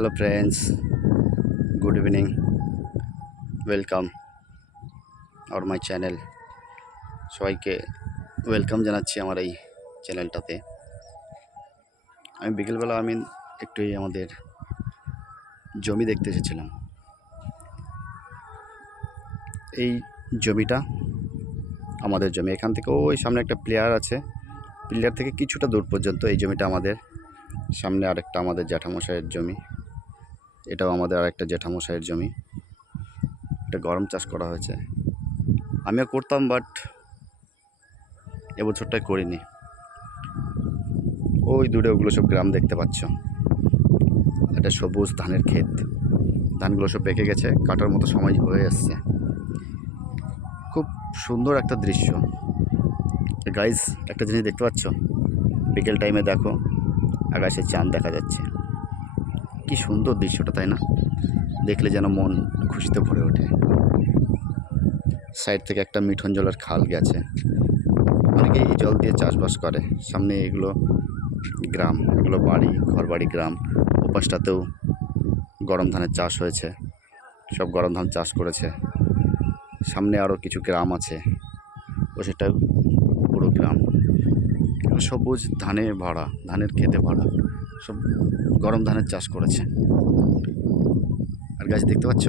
Hello friends, good evening, welcome আর my channel. সবাইকে welcome জানাচ্ছি আমার এই চ্যানেলটাতে। আমি বিকেলবেলা একটু আমাদের জমি দেখতে এসেছিলাম। এই জমিটা আমাদের জমি। এখান থেকে ওই সামনে একটা প্লেয়ার আছে, প্লেয়ার থেকে কিছুটা দূর পর্যন্ত এই জমিটা আমাদের। সামনে আরেকটা আমাদের জ্যাঠামশাইয়ের জমি, এটাও আমাদের আরেকটা জ্যাঠামশাইয়ের জমি। এটা গরম চাষ করা হয়েছে, আমিও করতাম, বাট এবছরটাই করিনি। ওই দূরে ওগুলো সব গ্রাম দেখতে পাচ্ছ, এটা সবুজ ধানের ক্ষেত। ধানগুলো সব পেকে গেছে, কাটার মতো সময় হয়ে আসছে। খুব সুন্দর একটা দৃশ্য গাইজ। একটা জিনিস দেখতে পাচ্ছ, বিকেল টাইমে দেখো আকাশে চাঁদ দেখা যাচ্ছে। কি সুন্দর দৃশ্যটা, তাই না? দেখলে যেন মন খুশিতে ভরে ওঠে। সাইড থেকে একটা মিঠন জলের খাল গেছে, অনেকে এই জল দিয়ে চাষবাস করে। সামনে এগুলো গ্রাম, এগুলো বাড়ি, ঘর বাড়ি, গ্রাম। ওপাশটাতেও গরম ধানের চাষ হয়েছে, সব গরম ধান চাষ করেছে। সামনে আরও কিছু গ্রাম আছে, ও সেটা পুরো গ্রাম। এগুলো সবুজ ধানে ভরা, ধানের খেতে ভরা, সব গরম ধানের চাষ করেছে। আর গাছ দেখতে পাচ্ছ,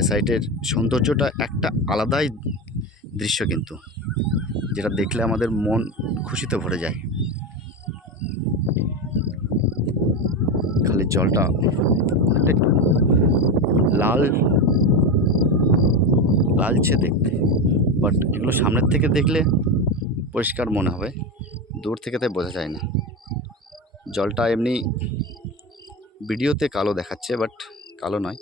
এ সাইডের সৌন্দর্যটা একটা আলাদাই দৃশ্য, কিন্তু যেটা দেখলে আমাদের মন খুশিতে ভরে যায়। খালি জলটা অনেকটা একটু লালচে দেখতে, বাট এগুলো সামনের থেকে দেখলে পরিষ্কার মনে হবে, দূর থেকে তাই বোঝা যায় না। জলটা এমনি ভিডিওতে কালো দেখাচ্ছে, বাট কালো নয়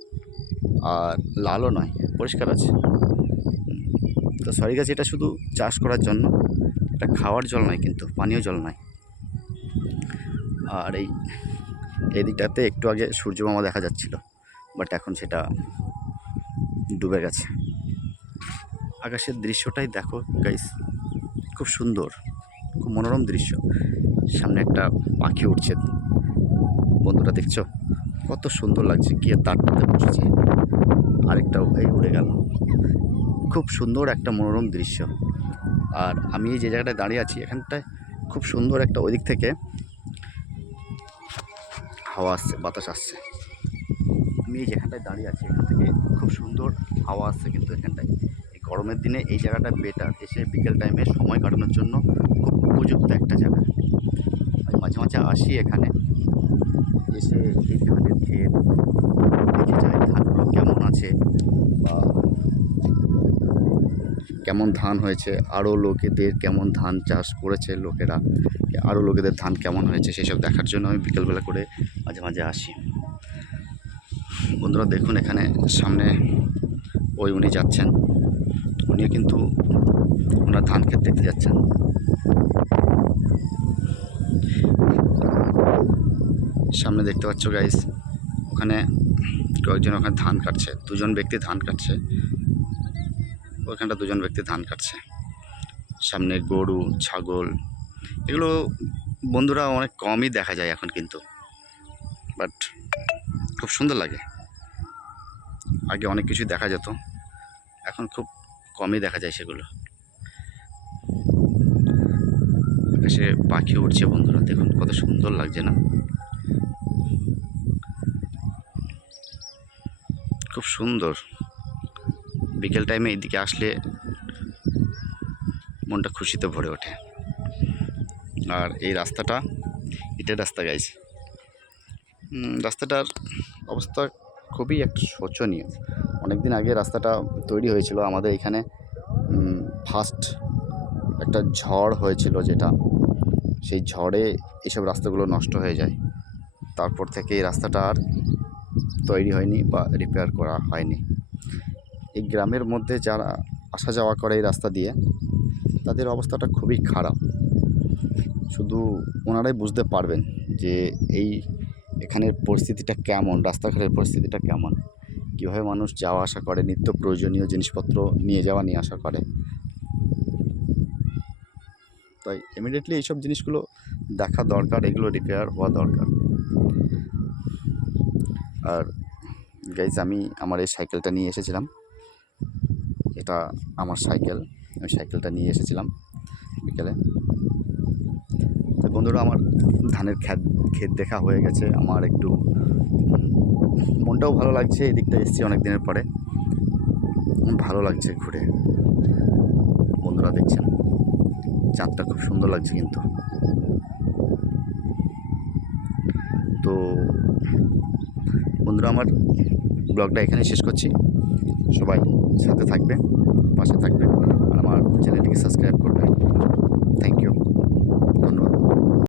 আর লালও নয়, পরিষ্কার আছে। তো সরি গাছ, এটা শুধু চাষ করার জন্য, এটা খাওয়ার জল নয়, কিন্তু পানীয় জল নয়। আর এই দিকটাতে একটু আগে সূর্যমামা দেখা যাচ্ছিল, বাট এখন সেটা ডুবে গেছে। আকাশের দৃশ্যটাই দেখো গাইস, খুব সুন্দর, খুব মনোরম দৃশ্য। সামনে একটা পাখি উঠছে, বন্ধুরা দেখছো কত সুন্দর লাগছে, গিয়ে তার পাতে বসেছে। আরেকটাও এই উড়ে গেল। খুব সুন্দর একটা মনোরম দৃশ্য। আর আমি এই যে জায়গাটায় দাঁড়িয়ে আছি, এখানটায় খুব সুন্দর একটা, ওই দিক থেকে হাওয়া আসছে, বাতাস আসছে। আমি এই যেখানটায় দাঁড়িয়ে আছি, এখান থেকে খুব সুন্দর হাওয়া আসছে। কিন্তু এখানটায় এই গরমের দিনে এই জায়গাটা বেটার, এসে বিকেল টাইমে সময় কাটানোর জন্য খুব উপযুক্ত একটা জায়গা। আমি মাঝে মাঝে আসি এখানে, এসে এই ধানের ক্ষেত দেখে যায়, ধানগুলো কেমন আছে বা কেমন ধান হয়েছে, আরও লোকেদের কেমন ধান চাষ করেছে লোকেরা, আরও লোকেদের ধান কেমন হয়েছে, সেসব দেখার জন্য আমি বিকেলবেলা করে মাঝে মাঝে আসি। বন্ধুরা দেখুন, এখানে সামনে উনি যাচ্ছেন, উনিও কিন্তু ওনার ধান ক্ষেত দেখতে যাচ্ছেন। সামনে দেখতে পাচ্ছ গাইস, ওখানে কয়েকজন ওখানে ধান কাটছে, দুজন ব্যক্তি ধান কাটছে, ওখানটা দুজন ব্যক্তি ধান কাটছে। সামনে গরু, ছাগল, এগুলো বন্ধুরা অনেক কমই দেখা যায় এখন, কিন্তু বাট খুব সুন্দর লাগে। আগে অনেক কিছু দেখা যেত, এখন খুব কমই দেখা যায় সেগুলো। আকাশে পাখি উঠছে, বন্ধুরা দেখুন কত সুন্দর লাগছে না? খুব সুন্দর। বিকেল টাইমে এইদিকে আসলে মনটা খুশিতে ভরে ওঠে। আর এই রাস্তাটা, ইটের রাস্তা গাইস। রাস্তাটার অবস্থা খুবই একটা শোচনীয়। অনেক দিন আগে রাস্তাটা তৈরি হয়েছিল আমাদের এখানে। ফার্স্ট একটা ঝড় হয়েছিল, যেটা সেই ঝড়ে এসব রাস্তাগুলো নষ্ট হয়ে যায়। তারপর থেকে এই রাস্তাটা আর তৈরি হয়নি বা রিপেয়ার করা হয়নি। এই গ্রামের মধ্যে যারা আসা যাওয়া করে এই রাস্তা দিয়ে, তাদের অবস্থাটা খুবই খারাপ। শুধু ওনারাই বুঝতে পারবেন যে এখানের পরিস্থিতিটা কেমন, রাস্তাঘাটের পরিস্থিতিটা কেমন, কীভাবে মানুষ যাওয়া আসা করে, নিত্য প্রয়োজনীয় জিনিসপত্র নিয়ে যাওয়া নিয়ে আসা করে। তাই ইমিডিয়েটলি এইসব জিনিসগুলো দেখা দরকার, এগুলো রিপেয়ার হওয়া দরকার। আর গাইজ আমি আমার এই সাইকেলটা নিয়ে এসেছিলাম, এটা আমার সাইকেল, ওই সাইকেলটা নিয়ে এসেছিলাম বিকেলে। তো বন্ধুরা, আমার ধানের ক্ষেত দেখা হয়ে গেছে, আমার একটু মনটাও ভালো লাগছে। এই দিকটা এসেছি অনেক দিনের পরে, ভালো লাগছে ঘুরে। বন্ধুরা দেখছেন চাঁদটা খুব সুন্দর লাগছে কিন্তু। তো বন্ধুরা, আমার ব্লগটা এখানে শেষ করছি। সবাই সাথে থাকবে, পাশে থাকবে, আর আমার চ্যানেলটিকে সাবস্ক্রাইব করবে। Thank you.